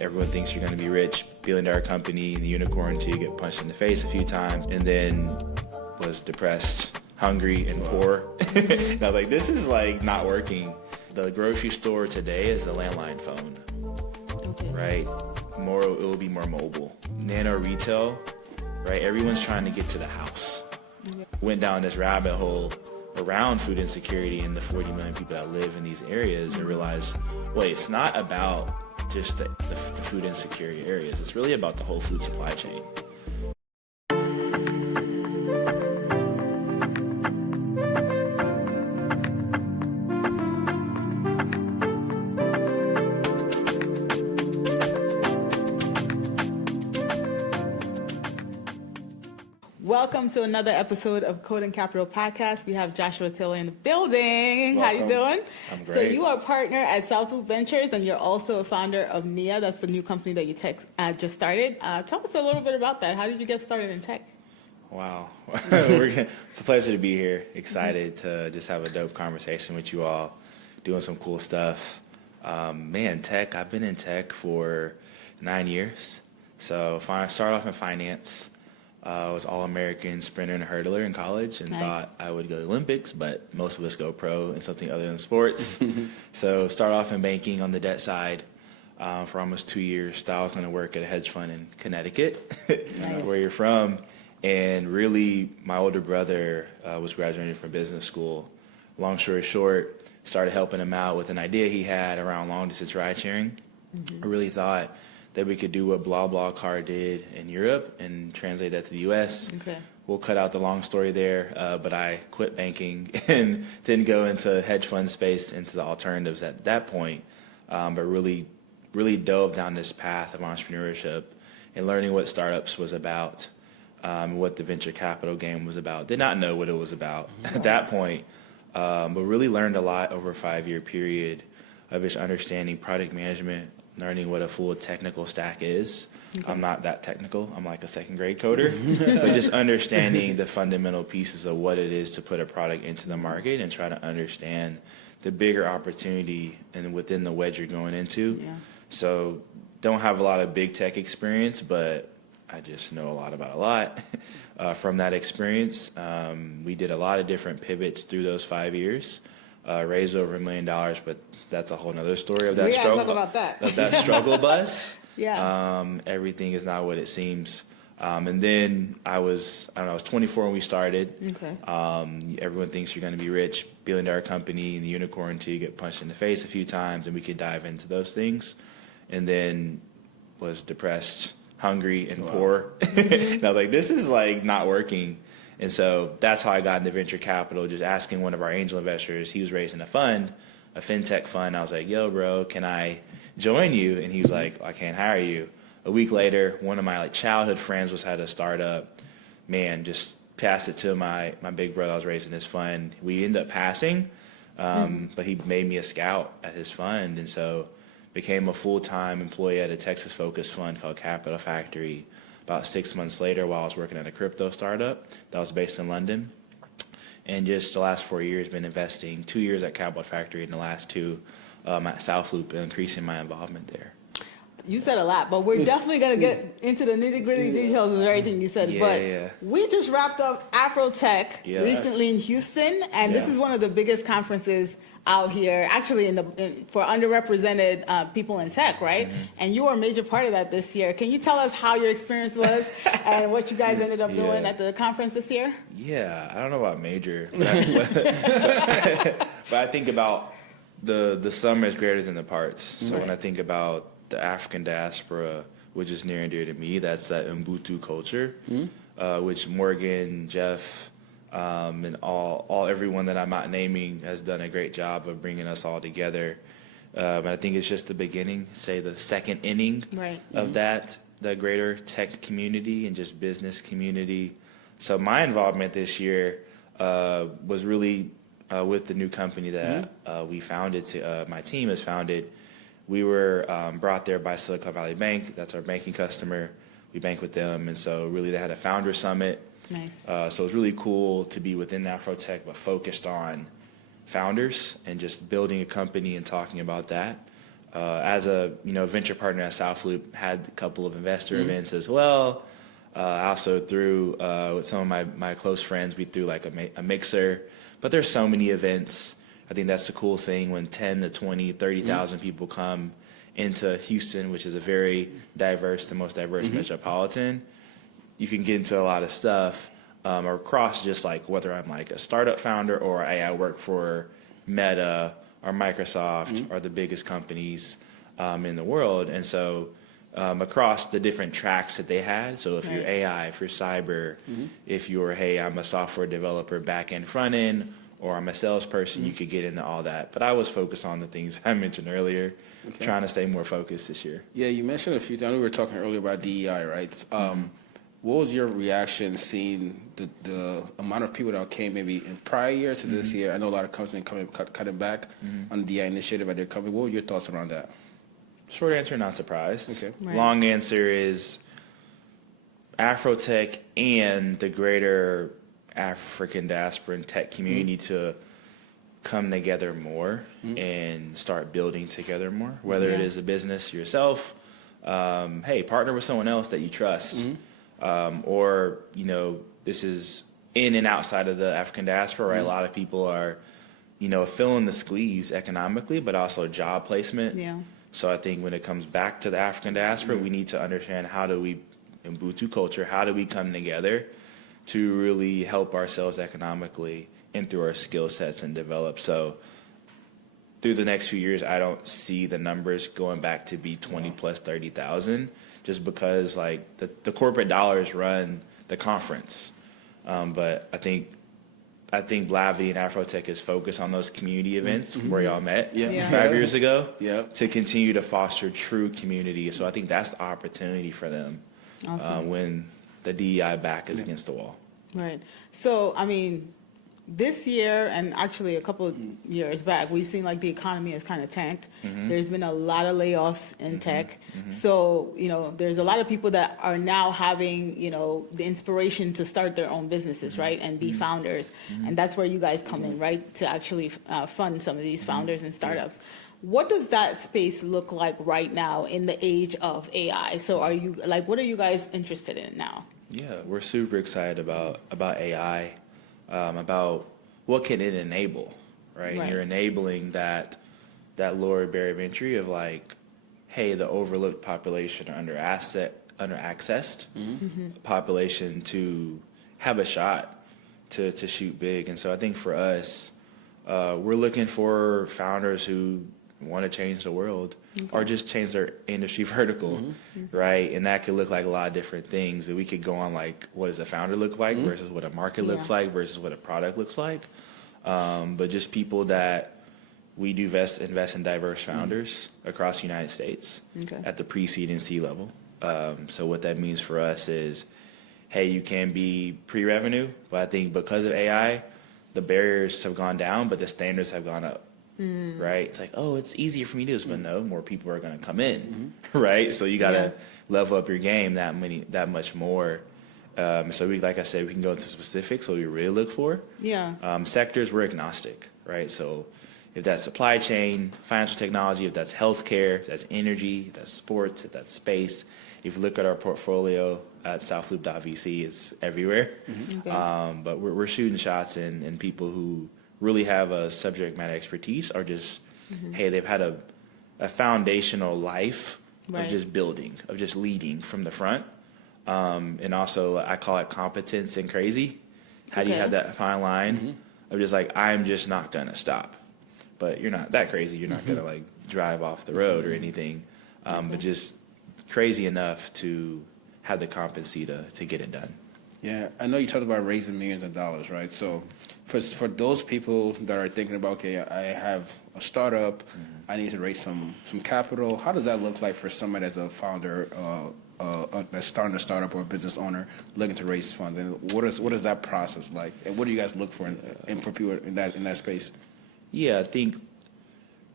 Everyone thinks you're going to be rich, billion-dollar company, the unicorn until you get punched in the face a few times, and then was depressed, hungry, and poor. And I was like, this is like not working. The grocery store today is a landline phone, right? It will be more mobile. Nano retail, right? Everyone's trying to get to the house. Went down this rabbit hole around food insecurity and the 40 million people that live in these areas and realized, wait, it's not about just the food insecurity areas. It's really about the whole food supply chain. Welcome to another episode of Code and Capital Podcast. We have Joshua Taylor in the building. Welcome. How you doing? I'm great. So you are a partner at SouthLoop Ventures, and you're also a founder of NIA. That's the new company that you just started. Tell us a little bit about that. How did you get started in tech? Wow. It's a pleasure to be here. Excited to just have a dope conversation with you all, doing some cool stuff. Tech, I've been in tech for 9 years. So I started off in finance. I was All-American sprinter and hurdler in college and thought I would go to the Olympics, but most of us go pro in something other than sports. So started off in banking on the debt side for almost 2 years. Thought I was going to work at a hedge fund in Connecticut, where you're from. And really, my older brother was graduating from business school. Long story short, started helping him out with an idea he had around long-distance ride-sharing. I really thought that we could do what BlaBlaCar did in Europe and translate that to the U.S. Okay. We'll cut out the long story there, but I quit banking and didn't go into hedge fund space, into the alternatives at that point, but really dove down this path of entrepreneurship and learning what startups was about, what the venture capital game was about. Did not know what it was about at that point, but really learned a lot over a 5-year period of just understanding product management, learning what a full technical stack is. Okay. I'm not that technical. I'm like a second grade coder. But just understanding the fundamental pieces of what it is to put a product into the market and try to understand the bigger opportunity and within the wedge you're going into. Yeah. So don't have a lot of big tech experience, but I just know a lot about a lot from that experience. We did a lot of different pivots through those 5 years. Raised over $1 million, but that's a whole nother story of that struggle. Talk about that. Of that struggle bus. Yeah. Everything is not what it seems. And then I was 24 when we started. Okay. Everyone thinks you're going to be rich, billion-dollar company, the unicorn until you get punched in the face a few times, and we could dive into those things. And then was depressed, hungry, and poor. And I was like, this is like not working. And so that's how I got into venture capital, just asking one of our angel investors. He was raising a fund, a fintech fund. I was like, yo, bro, can I join you? And he was like, I can't hire you. A week later, one of my childhood friends had a startup. Man, just passed it to my big brother. I was raising his fund. We ended up passing, but he made me a scout at his fund. And so became a full-time employee at a Texas-focused fund called Capital Factory. About 6 months later, while I was working at a crypto startup that was based in London. And just the last 4 years, been investing 2 years at Capital Factory and the last 2 at SouthLoop, increasing my involvement there. You said a lot, but we're definitely going to get into the nitty-gritty details of everything you said. We just wrapped up AfroTech recently in Houston, and this is one of the biggest conferences out here, actually for underrepresented people in tech, right? And you were a major part of that this year. Can you tell us how your experience was and what you guys ended up doing at the conference this year? Yeah, I don't know about major, but I think about the sum is greater than the parts. So when I think about the African diaspora, which is near and dear to me, that's that Ubuntu culture, which Morgan, Jeff, and everyone that I'm not naming has done a great job of bringing us all together. I think it's just the beginning, say the second inning of the greater tech community and just business community. So my involvement this year was really with the new company that we founded, my team has founded. We were brought there by Silicon Valley Bank. That's our banking customer. We bank with them. And so really they had a founder summit. Nice. So it was really cool to be within AfroTech, but focused on founders and just building a company and talking about that. as a venture partner at SouthLoop, had a couple of investor events as well. I also threw with some of my close friends, we threw like a mixer. But there's so many events. I think that's the cool thing when 10 to 20, 30,000 people come into Houston, which is a very diverse, the most diverse metropolitan. You can get into a lot of stuff across just like whether I'm like a startup founder or I work for Meta or Microsoft or the biggest companies in the world. And so across the different tracks that they had. So if you're AI, if you're cyber, if you're, hey, I'm a software developer, back end, front end, or I'm a salesperson, you could get into all that. But I was focused on the things I mentioned earlier, trying to stay more focused this year. Yeah, you mentioned a few times, we were talking earlier about DEI, right? What was your reaction seeing the amount of people that came maybe in prior year to this year? I know a lot of companies cutting back on the DEI initiative at their company. What were your thoughts around that? Short answer, not surprised. Okay. Right. Long answer is AfroTech and the greater African diaspora and tech community need to come together more and start building together more, whether it is a business yourself, hey, partner with someone else that you trust, or, this is in and outside of the African diaspora, right? A lot of people are, feeling the squeeze economically, but also job placement. Yeah. So I think when it comes back to the African diaspora, we need to understand how do we, in Ubuntu culture, how do we come together to really help ourselves economically and through our skill sets and develop. So through the next few years, I don't see the numbers going back to be 20 plus 30,000, just because like the corporate dollars run the conference. But I think Blavity and AfroTech is focused on those community events where y'all met 5 years ago to continue to foster true community. So I think that's the opportunity for them when the DEI back is against the wall. Right. So, I mean, this year and actually a couple of years back, we've seen like the economy has kind of tanked. There's been a lot of layoffs in tech. So, there's a lot of people that are now having, the inspiration to start their own businesses, right? And be founders. And that's where you guys come in, right? To actually fund some of these founders and startups. What does that space look like right now in the age of AI? So are you what are you guys interested in now? Yeah, we're super excited about AI. About what can it enable, right? And you're enabling that lower barrier of entry of like, hey, the overlooked population or under accessed population to have a shot to shoot big. And so I think for us, we're looking for founders who want to change the world or just change their industry vertical, right? And that could look like a lot of different things. That we could go on like, what does a founder look like versus what a market looks like versus what a product looks like. But just people that we do invest in diverse founders across the United States at the pre-seed and C level. So what that means for us is, hey, you can be pre-revenue, but I think because of AI, the barriers have gone down, but the standards have gone up. Right? It's like, oh, it's easier for me to do this, but no, more people are going to come in, right? So you got to level up your game that much more. So like I said, we can go into specifics, what we really look for. Sectors, we're agnostic, right? So if that's supply chain, financial technology, if that's healthcare, if that's energy, if that's sports, if that's space. If you look at our portfolio at SouthLoop.vc, it's everywhere. But we're shooting shots in people who really have a subject matter expertise or just, hey, they've had a foundational life of just building, of just leading from the front. And also I call it competence and crazy. How do you have that fine line of just like, I'm just not going to stop. But you're not that crazy. You're not going to like drive off the road or anything. But just crazy enough to have the competency to get it done. Yeah, I know you talked about raising millions of dollars, right? So for those people that are thinking about, okay, I have a startup, I need to raise some capital. How does that look like for somebody as a founder, that's starting a startup or a business owner looking to raise funds? And what is that process like? And what do you guys look for for people in that space? Yeah, I think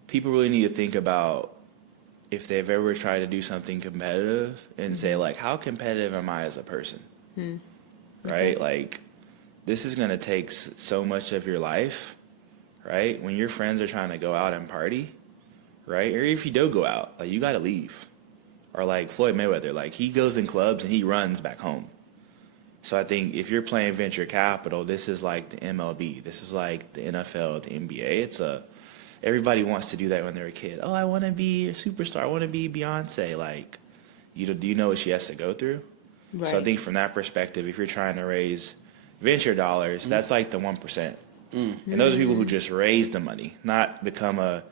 people really need to think about if they've ever tried to do something competitive and say like, how competitive am I as a person? Right? Like, this is going to take so much of your life, right? When your friends are trying to go out and party, right? Or if you do go out, like, you got to leave. Or like Floyd Mayweather, like, he goes in clubs and he runs back home. So I think if you're playing venture capital, this is like the MLB, this is like the NFL, the NBA. Everybody wants to do that when they're a kid. Oh, I want to be a superstar. I want to be Beyonce. Like, do you know what she has to go through? Right. So I think from that perspective, if you're trying to raise venture dollars, that's like the 1%. And those are people who just raise the money, not become a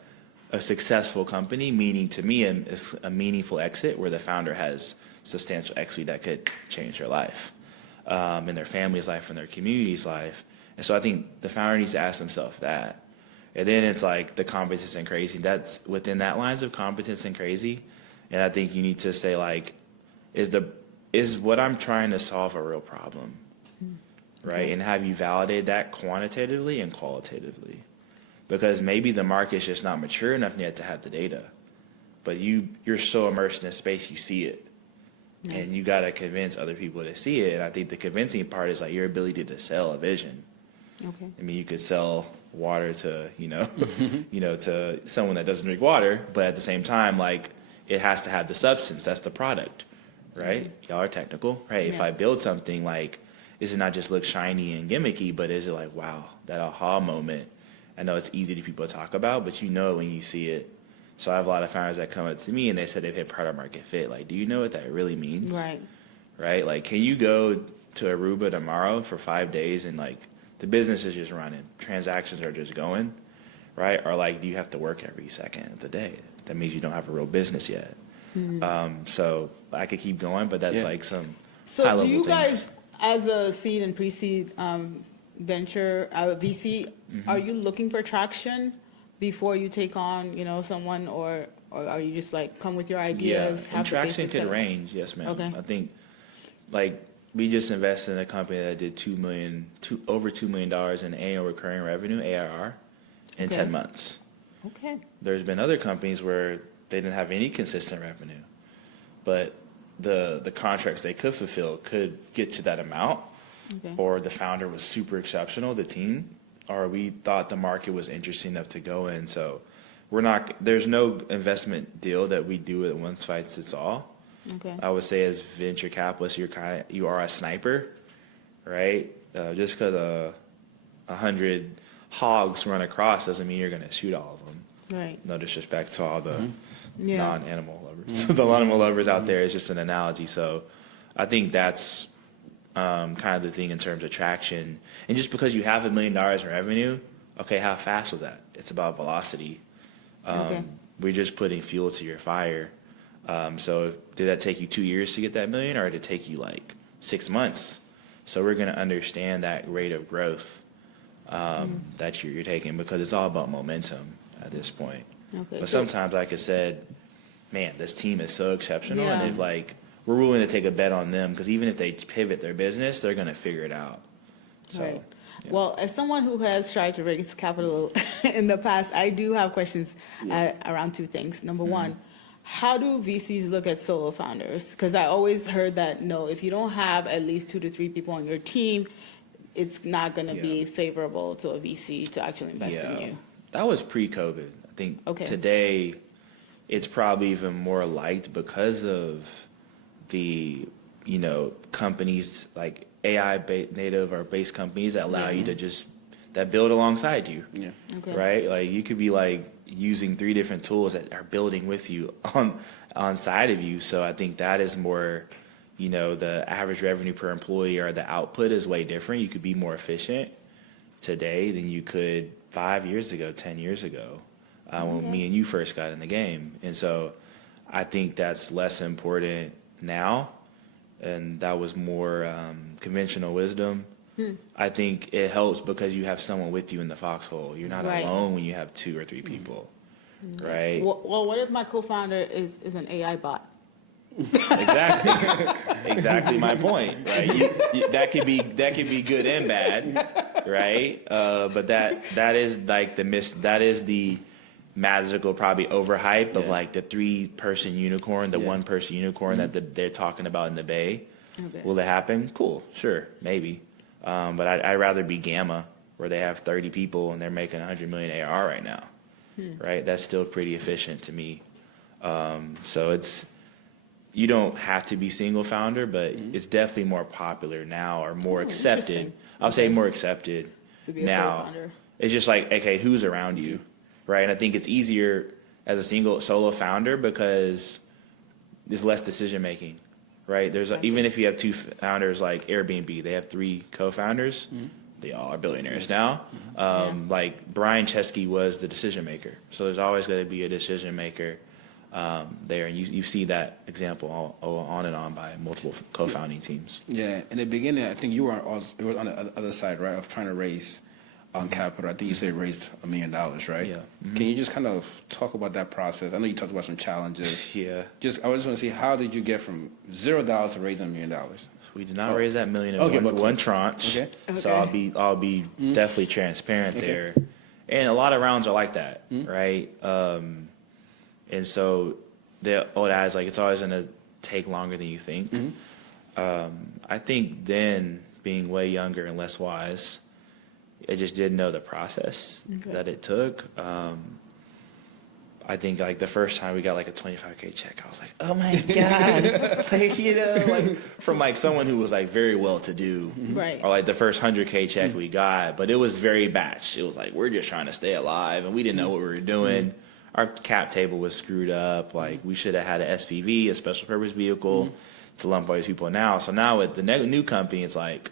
successful company, meaning to me a meaningful exit where the founder has substantial equity that could change their life, in their family's life, in their community's life. And so I think the founder needs to ask himself that. And then it's like the competence and crazy. That's within that lines of competence and crazy. And I think you need to say, like, is what I'm trying to solve a real problem, right? Okay. And have you validated that quantitatively and qualitatively? Because maybe the market's just not mature enough yet to have the data, but you're so immersed in this space, you see it. Nice. And you got to convince other people to see it. And I think the convincing part is like your ability to sell a vision. Okay. I mean, you could sell water to, to someone that doesn't drink water, but at the same time, like, it has to have the substance. That's the product, right? Y'all are technical, right? Yeah. If I build something, like, is it not just look shiny and gimmicky, but is it like, wow, that aha moment? I know it's easy to people to talk about, but you know when you see it. So I have a lot of founders that come up to me and they said they've hit product market fit. Like, do you know what that really means? Right. Right? Like, can you go to Aruba tomorrow for 5 days and, like, the business is just running, transactions are just going, right? Or, like, do you have to work every second of the day? That means you don't have a real business yet. Mm-hmm. So I could keep going, but that's like some high-level things. So do you guys, as a seed and pre-seed venture VC, are you looking for traction before you take on, someone, or are you just like come with your ideas? Yeah, and traction could range, yes, ma'am. Okay. I think, like, we just invested in a company that did over $2 million in annual recurring revenue, ARR, in 10 months. Okay. There's been other companies where they didn't have any consistent revenue, but the contracts they could fulfill could get to that amount, or the founder was super exceptional, the team, or we thought the market was interesting enough to go in. So there's no investment deal that we do at one size fits all. Okay. I would say as venture capitalists, you are a sniper, right? Just because 100 hogs run across doesn't mean you're going to shoot all of them. Right. No disrespect to all the non-animal lovers. The animal lovers out there is just an analogy. So I think that's kind of the thing in terms of traction. And just because you have $1 million in revenue, okay, how fast was that? It's about velocity. We're just putting fuel to your fire. So did that take you 2 years to get that million, or did it take you like 6 months? So we're going to understand that rate of growth that you're taking, because it's all about momentum at this point. Okay. But sometimes, like I said, man, this team is so exceptional, and if we're willing to take a bet on them, because even if they pivot their business, they're going to figure it out. So, right. Yeah. Well, as someone who has tried to raise capital in the past, I do have questions around two things. Number one, how do VCs look at solo founders? Because I always heard that, no, if you don't have at least 2 to 3 people on your team, it's not going to be favorable to a VC to actually invest in you. That was pre-COVID. I think today it's probably even more liked because of the, companies like AI native or based companies that allow you to that build alongside you, right? Like, you could be like using 3 different tools that are building with you on side of you. So I think that is more, the average revenue per employee or the output is way different. You could be more efficient today than you could 5 years ago, 10 years ago, when me and you first got in the game. And so I think that's less important now, and that was more conventional wisdom. I think it helps because you have someone with you in the foxhole. You're not alone when you have 2 or 3 people, right? Well, what if my co-founder is an AI bot? Exactly my point, right? That could be good and bad, right? But that is like that is the magical, probably overhype of like the 3-person unicorn, the 1-person unicorn that they're talking about in the Bay. Okay. Will it happen? Cool, sure, maybe. But I'd rather be Gamma, where they have 30 people and they're making 100 million AR right now, right? That's still pretty efficient to me. So you don't have to be single founder, but it's definitely more popular now, or more accepted. I'll say more accepted To be a now. solo founder. It's just like, okay, who's around you, right? And I think it's easier as a solo founder because there's less decision making, right? Even if you have two founders like Airbnb, they have 3 co-founders. They all are billionaires now. Like Brian Chesky was the decision maker, so there's always going to be a decision maker there, and you see that example on and on by multiple co-founding teams. Yeah, in the beginning, I think you were on the other side, right, of trying to raise capital. I think you said raised $1 million, right? Yeah. Can you just kind of talk about that process? I know you talked about some challenges. Yeah. I just want to see, how did you get from $0 to raising $1 million? We did not raise that million in one tranche. Okay. So I'll be definitely transparent there. And a lot of rounds are like that, right? And so the old adage, like, it's always going to take longer than you think. I think then, being way younger and less wise, I just didn't know the process that it took. I think like the first time we got like a $25K check, I was like, oh my God. Like, like from like someone who was like very well to do. Right. Or like the first $100K check we got, but it was very batch. It was like, we're just trying to stay alive, and we didn't know what we were doing. Our cap table was screwed up. Like, we should have had an SPV, a special purpose vehicle, to lump all these people now. So now with the new company, it's like,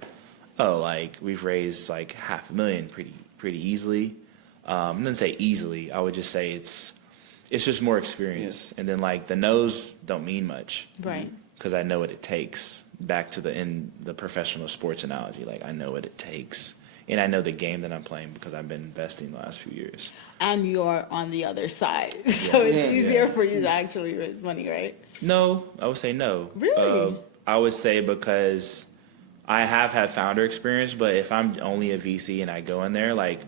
oh, like we've raised like $500,000 pretty easily. I wouldn't say easily. I would just say it's just more experience. And then like the no's don't mean much, Right. Because I know what it takes. Back to the professional sports analogy, like I know what it takes, and I know the game that I'm playing because I've been investing the last few years. And you're on the other side, so it's easier for you to actually raise money, right? No, I would say no. Really? I would say because I have had founder experience, but if I'm only a VC and I go in there, like,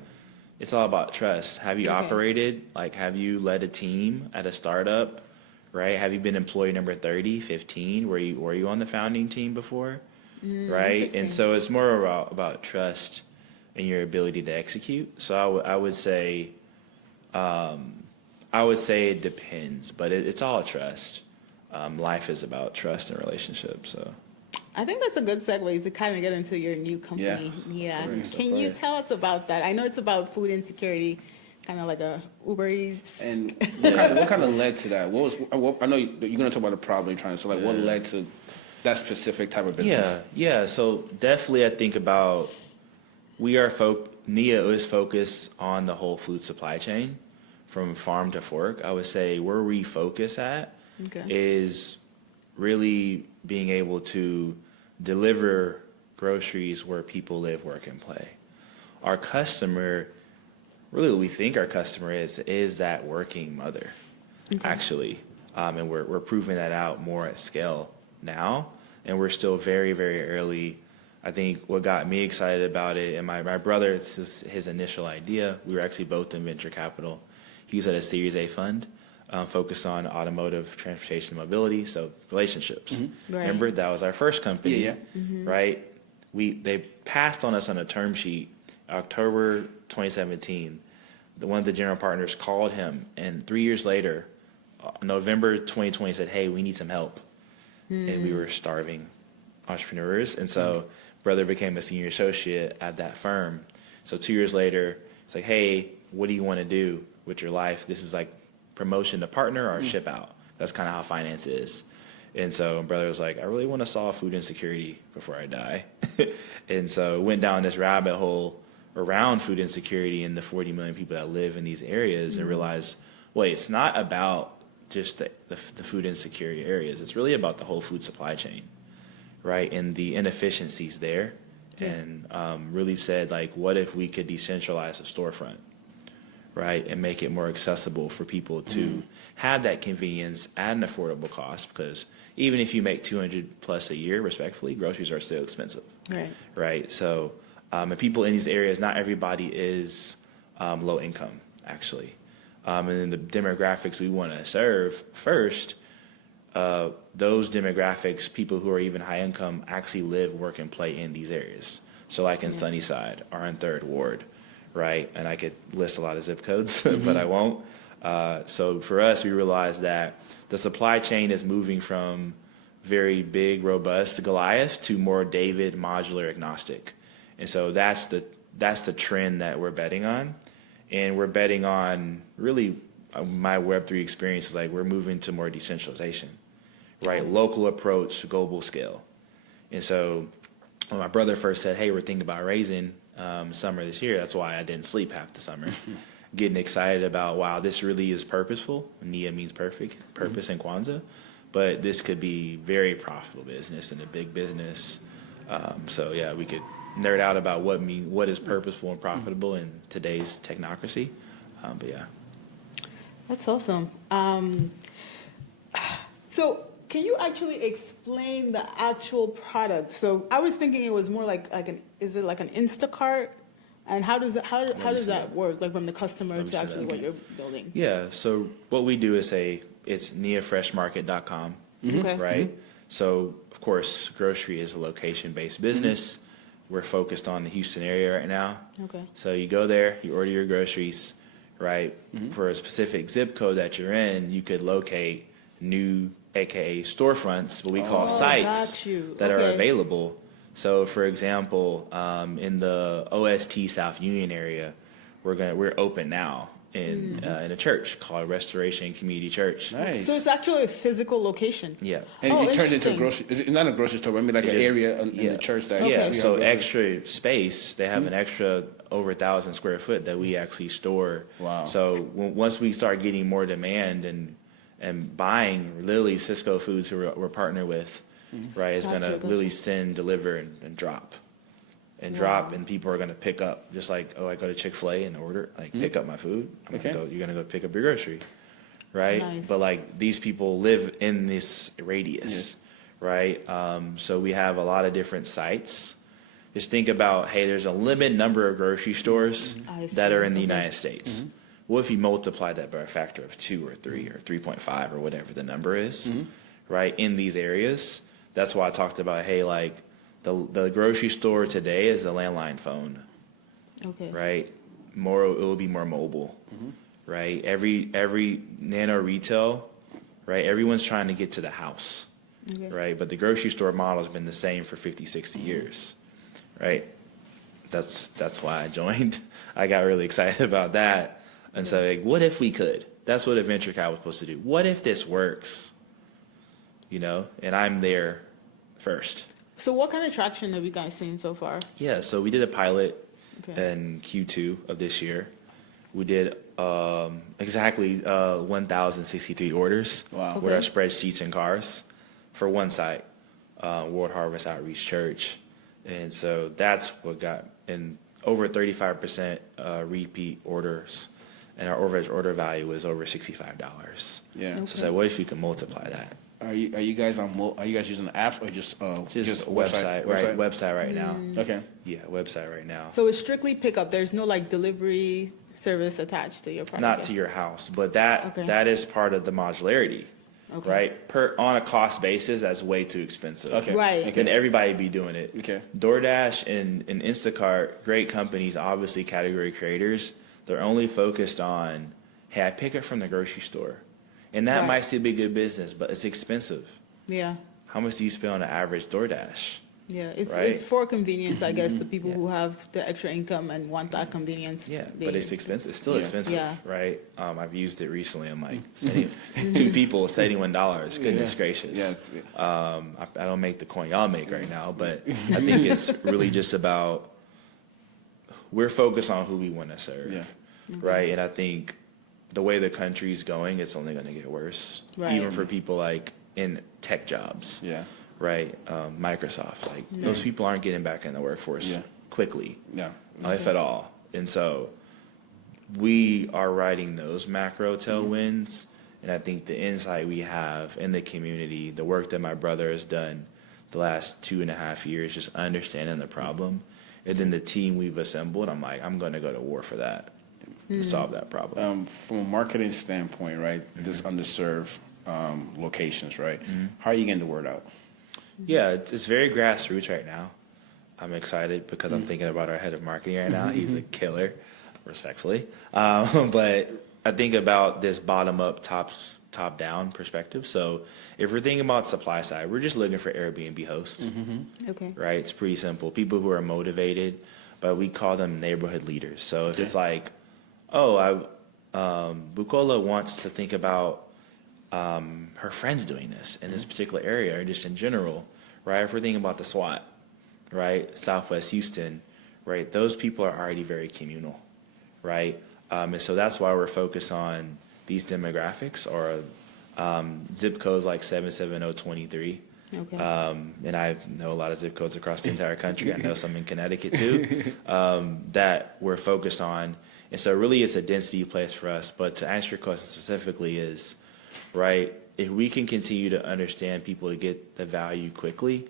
it's all about trust. Have you operated? Like, have you led a team at a startup, right? Have you been employee number 30, 15? Were you on the founding team before, right? And so it's more about trust and your ability to execute. So I would say it depends, but it's all trust. Life is about trust and relationships. So I think that's a good segue to kind of get into your new company. Yeah. Can you tell us about that? I know it's about food insecurity, kind of like a Uber Eats. And what kind of led to that? I know you're going to talk about the problem you're trying to. So like, what led to that specific type of business? Yeah. So definitely, I think about NIA is focused on the whole food supply chain, from farm to fork. I would say where we focus at is really being able to deliver groceries where people live, work, and play. Our customer, really what we think our customer is that working mother, actually. And we're proving that out more at scale now, and we're still very, very early. I think what got me excited about it, and my brother, it's just his initial idea. We were actually both in venture capital. He was at a Series A fund, focused on automotive, transportation, and mobility, so relationships. Right. Remember, that was our first company, right? They passed on us on a term sheet, October 2017. One of the general partners called him, and 3 years later, November 2020, said, hey, we need some help. And we were starving entrepreneurs, and so brother became a senior associate at that firm. So 2 years later, it's like, hey, what do you want to do with your life? This is like promotion to partner or ship out. That's kind of how finance is. And so brother was like, I really want to solve food insecurity before I die. And so went down this rabbit hole around food insecurity and the 40 million people that live in these areas, and realized, wait, it's not about just the food insecurity areas. It's really about the whole food supply chain, right? And the inefficiencies there. And really said, like, what if we could decentralize the storefront, right? And make it more accessible for people to have that convenience at an affordable cost, because even if you make 200 plus a year, respectfully, groceries are still expensive, right? So, and people in these areas, not everybody is low income, actually. And then the demographics we want to serve first, those demographics, people who are even high income, actually live, work, and play in these areas. So like in Sunnyside or in Third Ward, right? And I could list a lot of zip codes, but I won't. So for us, we realized that the supply chain is moving from very big, robust Goliath to more David, modular, agnostic. And so that's the trend that we're betting on. And we're betting on really my Web3 experience is like we're moving to more decentralization, right? Local approach, global scale. And so when my brother first said, hey, we're thinking about raising summer this year, that's why I didn't sleep half the summer. Getting excited about, wow, this really is purposeful. Nia means perfect, purpose in Kwanzaa. But this could be very profitable business and a big business. So yeah, we could nerd out about what is purposeful and profitable in today's technocracy. But yeah. That's awesome. So can you actually explain the actual product? So I was thinking it was more like is it like an Instacart? And how does that work? Like from the customer to actually what you're building? Yeah. So what we do is it's niafreshmarket.com, right? So of course, grocery is a location-based business. We're focused on the Houston area right now. Okay. So you go there, you order your groceries, right? For a specific zip code that you're in, you could locate new, AKA storefronts, what we call sites that are available. So for example, in the OST South Union area, we're open now in a church called Restoration Community Church. Nice. So it's actually a physical location. Yeah. And it turned into a grocery. It's not a grocery store, but I mean like an area in the church that. So extra space. They have an extra over 1,000 square foot that we actually store. Wow. So once we start getting more demand and buying, literally Cisco Foods, who we're partnered with, right, is going to really send, deliver, and drop. And drop, and people are going to pick up, just like, I go to Chick-fil-A and order, pick up my food. You're going to go pick up your grocery, right? Nice. But like these people live in this radius, right? So we have a lot of different sites. Just think about, hey, there's a limited number of grocery stores that are in the United States. What if you multiply that by a factor of 2 or 3 or 3.5 or whatever the number is, right, in these areas? That's why I talked about, hey, like, the grocery store today is a landline phone, right? It will be more mobile, right? Every nano retail, right? Everyone's trying to get to the house, right? But the grocery store model has been the same for 50, 60 years, right? That's why I joined. I got really excited about that. And so like, what if we could? That's what a venture capital was supposed to do. What if this works? And I'm there first. So what kind of traction have you guys seen so far? Yeah, so we did a pilot in Q2 of this year. We did exactly 1,063 orders with our spreadsheets and cars for one site, World Harvest Outreach Church. And so that's what got in over 35% repeat orders. And our average order value was over $65. Yeah. So what if you can multiply that? Are you guys using an app or just website? Right, website right now. Okay. Yeah, website right now. So it's strictly pickup. There's no like delivery service attached to your product. Not to your house, but that is part of the modularity. Right? On a cost basis, that's way too expensive. Right. Then everybody be doing it. DoorDash and Instacart, great companies, obviously category creators. They're only focused on, hey, I pick it from the grocery store. And that might still be good business, but it's expensive. Yeah. How much do you spend on an average DoorDash? Yeah, it's for convenience, I guess, the people who have the extra income and want that convenience. Yeah, but it's expensive. It's still expensive, right? I've used it recently. I'm like, 2 people, it's $81. Goodness gracious. Yes. I don't make the coin y'all make right now, but I think it's really just about we're focused on who we want to serve, right? And I think the way the country's going, it's only going to get worse, even for people like in tech jobs, right? Microsoft, like those people aren't getting back in the workforce quickly, if at all. And so we are riding those macro tailwinds, and I think the insight we have in the community, the work that my brother has done the last 2.5 years, just understanding the problem, and then the team we've assembled, I'm like, I'm going to go to war for that. To solve that problem. From a marketing standpoint, right, this underserved locations, right, how are you getting the word out? Yeah, it's very grassroots right now. I'm excited because I'm thinking about our head of marketing right now. He's a killer. respectfully. But I think about this bottom-up, top-down perspective. So if we're thinking about supply side, we're just looking for Airbnb hosts, Okay. right? It's pretty simple. People who are motivated, but we call them neighborhood leaders. So if it's like, Bukola wants to think about her friends doing this in this particular area or just in general, right? If we're thinking about the SWAT, right? Southwest Houston, right? Those people are already very communal, right? And so that's why we're focused on these demographics or zip codes like 77023. Okay. And I know a lot of zip codes across the entire country. I know some in Connecticut too, that we're focused on. And so really it's a density place for us. But to answer your question specifically is, right, if we can continue to understand people to get the value quickly,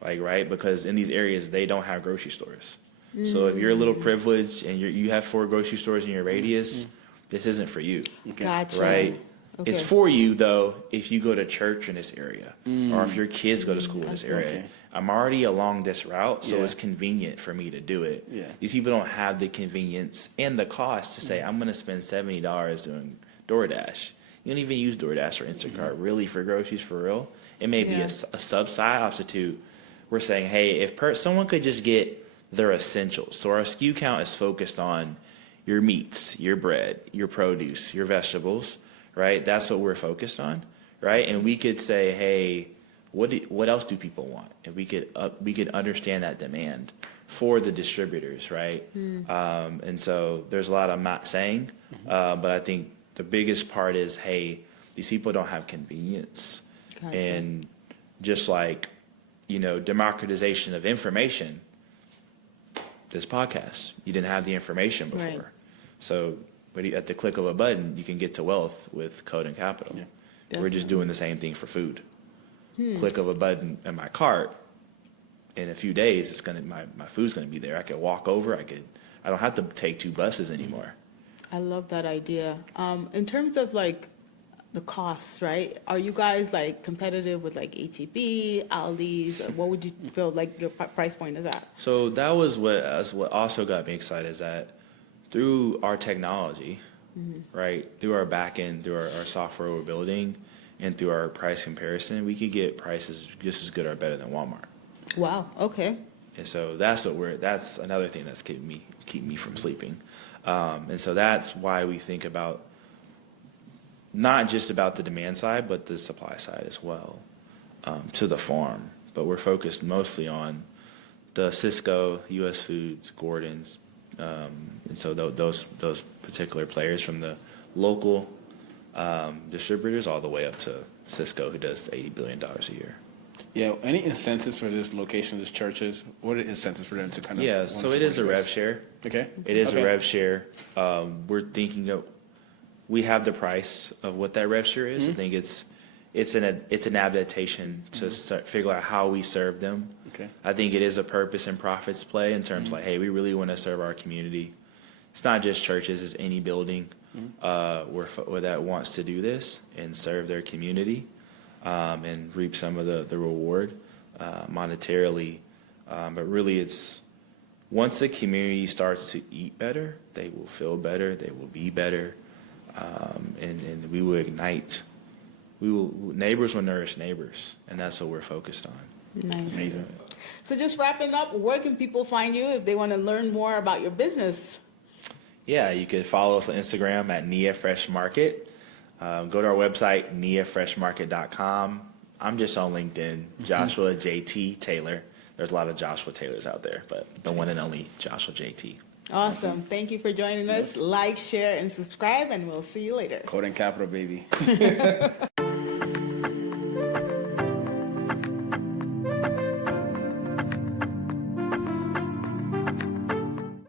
like, right, because in these areas, they don't have grocery stores. So if you're a little privileged and you have 4 grocery stores in your radius, this isn't for you. Gotcha. Right? Okay. It's for you, though, if you go to church in this area or if your kids go to school in this area. Okay. I'm already along this route, so Yeah. it's convenient for me to do it. Yeah. These people don't have the convenience and the cost to say, I'm going to spend $70 doing DoorDash. You don't even use DoorDash or Instacart really for groceries for real. It may be Yeah. a substitute. We're saying, hey, if someone could just get their essentials. So our SKU count is focused on your meats, your bread, your produce, your vegetables, right? That's what we're focused on, right? And we could say, hey, what else do people want? And we could understand that demand for the distributors, right? And so there's a lot I'm not saying, but I think the biggest part is, hey, these people don't have convenience. Gotcha. And just like, democratization of information, this podcast, you didn't have the information before. Right. So but at the click of a button, you can get to wealth with Code and Capital. Yeah. We're just doing the same thing for food. Click of a button in my cart, in a few days, my food's gonna be there. I could walk over. I don't have to take 2 buses anymore. I love that idea. In terms of like the costs, right? Are you guys like competitive with like HEB, Aldi's? What would you feel like your price point is at? So that was what also got me excited, is that through our technology, right, through our back end, through our software we're building, and through our price comparison, we could get prices just as good or better than Walmart. Wow. Okay. And so that's another thing that's keeping me from sleeping. And so that's why we think about not just about the demand side, but the supply side as well, to the farm. But we're focused mostly on the Cisco, U.S. Foods, Gordon's, and so those particular players, from the local distributors all the way up to Cisco, who does $80 billion a year. Yeah. Any incentives for this location, these churches? What are the incentives for them to kind of? Yeah. So it is a rev share. Okay. It is a rev share. We're thinking of, we have the price of what that rev share is. I think it's an adaptation to figure out how we serve them. Okay. I think it is a purpose and profits play in terms like, hey, we really want to serve our community. It's not just churches; it's any building where that wants to do this and serve their community and reap some of the reward monetarily. But really, it's once the community starts to eat better, they will feel better, they will be better, and we will ignite. Neighbors will nourish neighbors, and that's what we're focused on. Nice. Amazing. So just wrapping up, where can people find you if they want to learn more about your business? Yeah, you can follow us on Instagram at Nia Fresh Market. Go to our website, niafreshmarket.com. I'm just on LinkedIn, Joshua JT Taylor. There's a lot of Joshua Taylors out there, but the one and only Joshua JT. Awesome. Thank you for joining us. Like, share, and subscribe, and we'll see you later. Code and Capital, baby.